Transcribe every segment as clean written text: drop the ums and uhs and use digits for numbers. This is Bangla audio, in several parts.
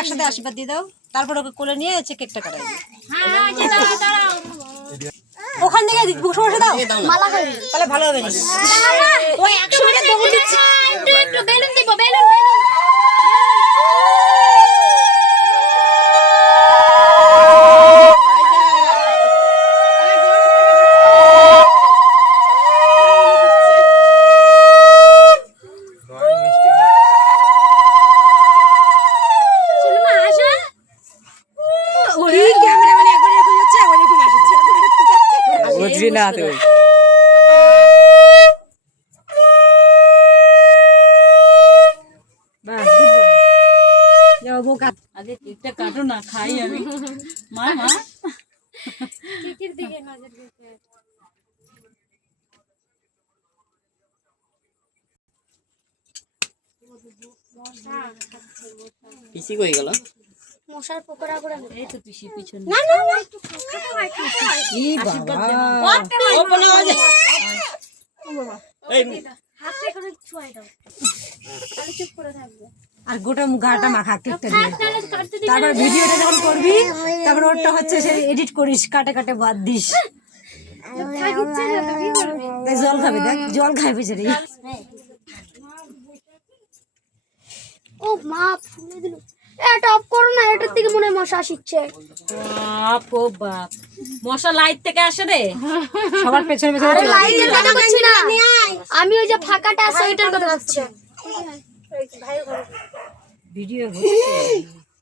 একসাথে আশীর্বাদ দিয়ে দাও, তারপর ওকে কোলে নিয়ে কেকটা কাটাই। ওখান থেকে বসে বসে দাও, তাহলে ভালো হবে। ওই 100 মিনিট দৌড় দিচ্ছি। একটু বেলুন দিব, বেলুন না তুই আগে কেকটা কাটো না, খাই আমি। মা মা কেকের দিকে নজর দিতে। পিসি কই গেল? মশার পকোড়া করে এই তো পিসি পিছনে। না না না একটু ই বাবা, ওপেন হয়ে যায়। এই হাতে করে ছুঁয়ে দাও, তাহলে চুপ করে থাকবে। আর গোটা গাটা মাখা কেকটা দিয়ে। তারপর ভিডিওটা যখন করবি, তারপর ওরটা হচ্ছে সে এডিট করিস, কাটে কাটে বাদ দিস। থাকিচ্ছে না তো কি করবে? দেখ জল খাবে, দেখ জল খাবে বেচারি। ও মা ফুলে দিল। এটা অফ করো না, এটার থেকে মনে হয় মশা আসছে। বাপ ও বাপ, মশা লাইট থেকে আসে রে। সবার পেছনে পেছনে আরে চলে লাইটের কথা বলছি না, আমি ওই যে ফাঁকাটা আছে ওইটার কথা বলছি। ভিডিও হচ্ছে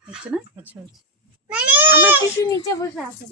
হচ্ছে না? আচ্ছা আচ্ছা। আমার পিছু নিচে বসে আছে।